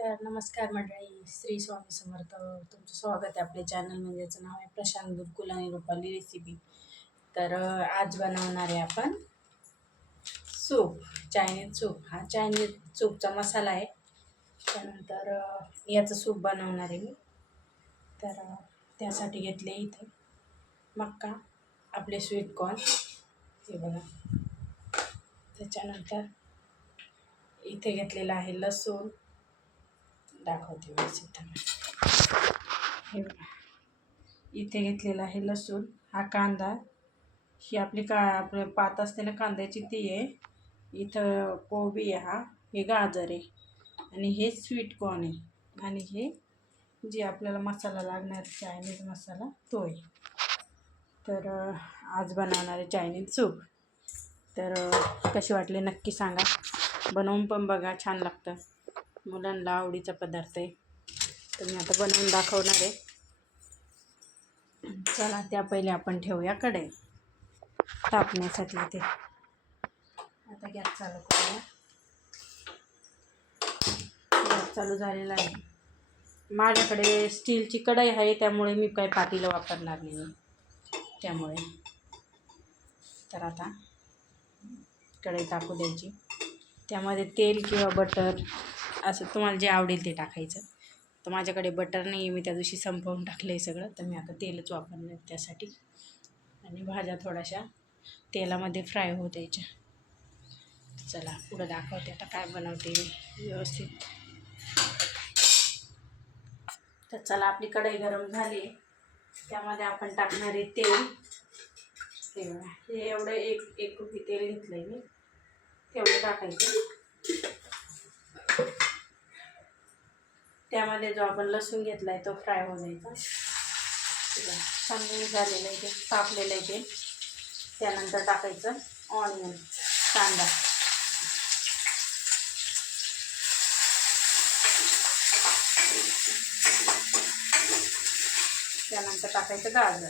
तर नमस्कार मंडळी श्री स्वामी समर्थ. तुमचं स्वागत आहे आपल्या चॅनल म्हणजे याचं नाव आहे प्रशांत गुरुकुल आणि रुपाली रेसिपी तर आज बनवणार आहे आपण सूप चायनीज सूप. हा चायनीज सूपचा मसाला आहे. त्यानंतर याचं सूप बनवणार आहे मी. तर त्यासाठी घेतले इथे मक्का आपले स्वीट कॉर्न हे बघा. त्याच्यानंतर इथे घेतलेलं आहे लसूण. दाखवते व्यवस्थित. हे इथे घेतलेला आहे लसूण. हा कांदा. ही आपली का आपलं पात असते ना कांद्याची ती आहे. इथं कोबी आहे हा. हे गाजर आहे. आणि हे स्वीट कॉर्न आहे. आणि हे जे आपल्याला मसाला लागणार चायनीज मसाला तो आहे. तर आज बनवणार आहे चायनीज सूप. तर कशी वाटली नक्की सांगा. बनवून पण बघा छान लागतं. मुलांना आवडीचा पदार्थ आहे. तर मी आता बनवून दाखवणार आहे. चला त्या पहिले आपण ठेवूया कढई. तापण्यासाठी ते आता गॅस चालू करूया. गॅस चालू झालेला आहे. माझ्याकडे स्टीलची कढई आहे त्यामुळे मी काही पातीला वापरणार नाही. त्यामुळे. तर आता कढई टाकू द्यायची. त्यामध्ये तेल किंवा बटर असं तुम्हाला जे आवडेल ते टाकायचं. तर माझ्याकडे बटर नाही आहे मी त्या दिवशी संपवून टाकलं आहे सगळं. तर मी आता तेलच वापरणार त्यासाठी. आणि भाज्या थोड्याशा तेलामध्ये फ्राय होऊ द्यायच्या. चला पुढं दाखवते आता काय बनवते मी व्यवस्थित. तर चला आपली कढई गरम झाली. त्यामध्ये आपण टाकणार आहे तेल. हे हे एवढं एक एक कुपी तेल घेतलं आहे मी. तेवढं टाकायचं. त्यामध्ये जो आपण लसूण घेतला आहे तो फ्राय होऊ द्यायचा. चांगलं झालेलं आहे ते तापलेलं आहे ते. त्यानंतर टाकायचं ऑनियन कांदा. त्यानंतर टाकायचं गाजर.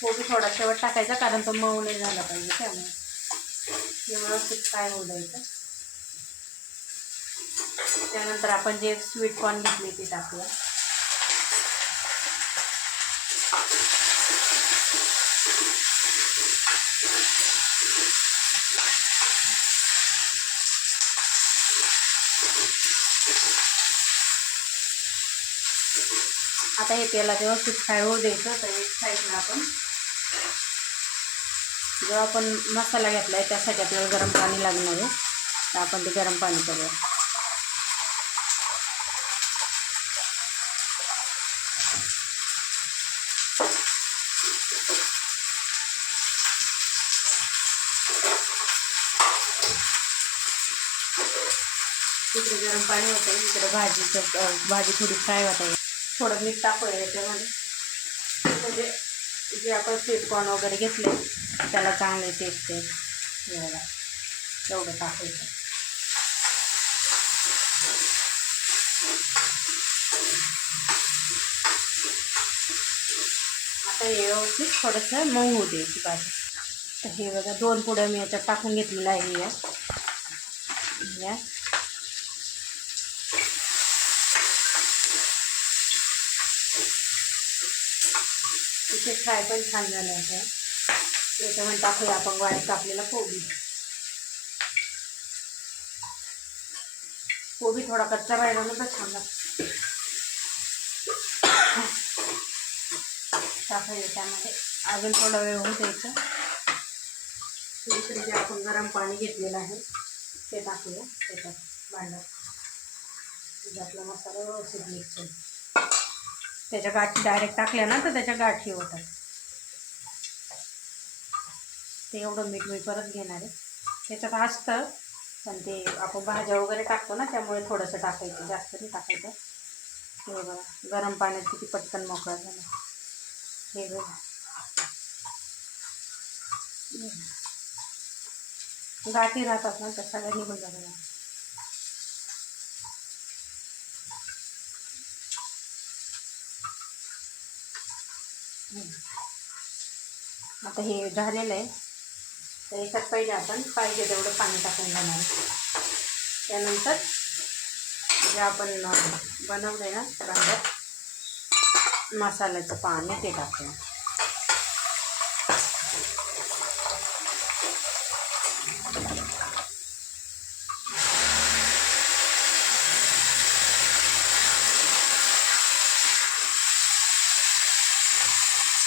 कोबी थोडा शेवट टाकायचा कारण तो मऊ नाही झाला पाहिजे त्यामुळे. व्यवस्थित काय होऊ द्यायचं. त्यानंतर आपण जे स्वीट कॉर्न घेतले ते टाकूया. आता हे तेला व्यवस्थित फ्राय होऊ द्यायचं तर एक साईडला आपण जेव्हा आपण मसाला घेतला आहे त्यासाठी आपल्याला गरम पाणी लागणार आहे. तर आपण ते गरम पाणी करूया. इकडे गरम पाणी होतं, इकडे भाजीचं भाजी थोडी फ्राय होता. थोडं मीठ टाकूया याच्यामध्ये. जे आपण स्वीट कॉर्न वगैरे घेतले, त्याला चांगले टेस्ट बघा एवढं. टाकायचं. आता व्यवस्थित थोडंसं मऊ होऊ भाजी. तर हे बघा, दोन पुढे मी टाकून या तिथे फ्राय पण छान झालं होतं त्याच्यामध्ये टाकूया आपण वाईट कापलेला कोबी. कोबी थोडा कच्चा राहिला ना तर छान लागतं. टाकायचं त्यामध्ये. अजून थोडा वेळ होऊन द्यायचं. दुसरी जे आपण गरम पाणी घेतलेलं आहे ते टाकूया त्याच्यात भांड्यात त्याच्यातला मसाला व्यवस्थित मिक्स होईल. त्याच्या गाठी डायरेक्ट टाकल्या ना तर त्याच्या गाठी होतात. ते एवढं मीठ मी परत घेणार आहे. त्याच्यात असतं पण ते आपण भाज्या वगैरे टाकतो ना त्यामुळे थोडंसं टाकायचं जास्त नाही टाकायचं. हे बघा गरम पाण्यात किती पटकन मोकळा झाला. हे बघा. गाठी राहतात ना त्या सगळ्या निघून जातात. आता हे झालेलं आहे. तर याच्यात पहिले आपण पाहिजे तेवढं पाणी टाकून घेणार. त्यानंतर जे आपण बनवलं आहे ना भाज्यात मसाल्याचं पाणी ते टाकूया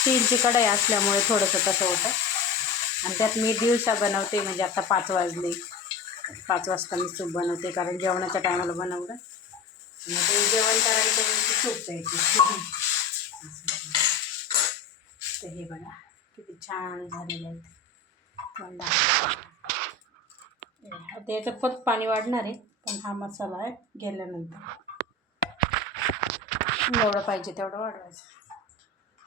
स्टीलची कढाई असल्यामुळे थोडंसं तसं होतं. आणि त्यात मी दिवसा बनवते म्हणजे आता पाच वाजले. पाच वाजता मी सूप बनवते कारण जेवणाच्या टायमाला बनवलं. मग ते जेवण करायचं की सूप द्यायची तर हे बघा किती छान झालेलं आहे. थंडा दाखवते. आता पाणी वाढणार आहे पण हा मसाला आहे गेल्यानंतर. जेवढं पाहिजे तेवढं वाढवायचं.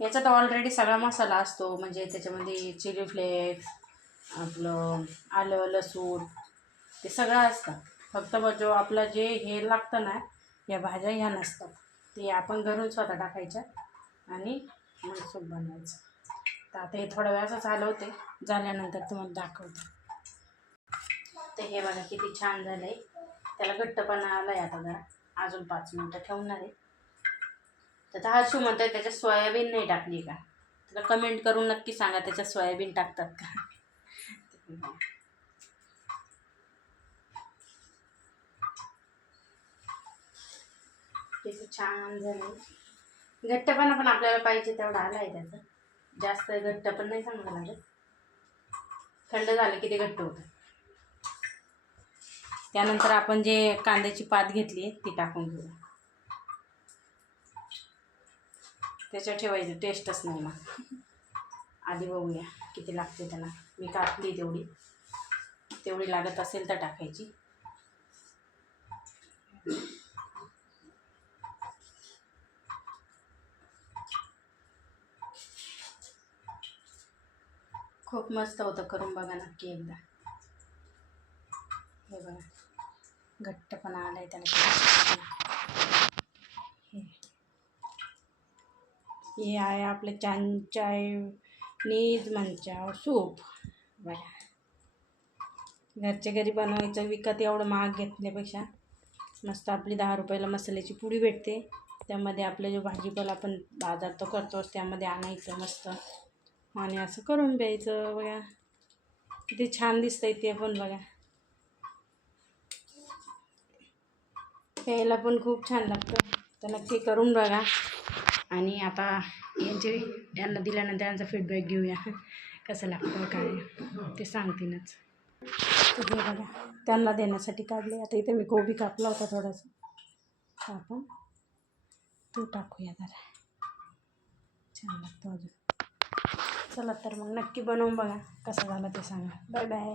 याच्यात ऑलरेडी सगळा मसाला असतो म्हणजे त्याच्यामध्ये चिली फ्लेक्स आपलं आलं लसूण ते सगळं असतं. फक्त मग जो आपलं जे हे लागतं ना या भाज्या ह्या नसतात. ते आपण घरून स्वतः टाकायच्या आणि मग सूप बनवायचं. तर आता हे थोड्या वेळाचं चालवते झाल्यानंतर तुम्हाला दाखवते. ते हे बघा किती छान झालं आहे त्याला घट्टपणा आला आहे आता जरा. अजून पाच मिनटं ठेवणार आहे. तर हा शू आहे त्याच्यात सोयाबीन नाही टाकली का? त्याला कमेंट करून नक्की सांगा त्याच्यात सोयाबीन टाकतात का? किती छान झालं. घट्टपणा पण आपल्याला पाहिजे तेवढा आला आहे त्याचं. जास्त घट्ट पण नाही चांगलं लागत. थंड झालं की ते घट्ट होतं. त्यानंतर आपण जे कांद्याची पात घेतली ती टाकून घेऊ. त्याच्यावर ठेवायचं टेस्टच नाही मग. आधी बघूया किती लागते त्यांना. मी कापली तेवढी. तेवढी लागत असेल तर टाकायची. खूप मस्त होतं करून बघा नक्की एकदा. हे बघा. घट्टपणा आलाय त्याला हे हे आहे आपलं चान चायनीज मंचाव सूप. बघा. घरच्या घरी बनवायचं विकत एवढं महाग घेतल्यापेक्षा मस्त आपली दहा रुपयाला मसाल्याची पुडी भेटते. त्यामध्ये आपलं जो भाजीपाला आपण बाजार तो करतोच त्यामध्ये आणायचं मस्त. आणि असं करून प्यायचं बघा. किती छान दिसतंय ते पण बघा. प्यायला पण खूप छान लागतं. तर नक्की करून बघा. आणि आता यांचे यांना दिल्यानंतर यांचा फीडबॅक घेऊया. कसं लागतं काय? ते सांगतीलच. हे बघा त्यांना देण्यासाठी काढले. आता इथे मी गोबी कापला होता थोडासा. आपण तो टाकूया जरा. छान लागतो अजून. चला तर मग नक्की बनवून बघा. कसं झालं ते सांगा. Bye bye.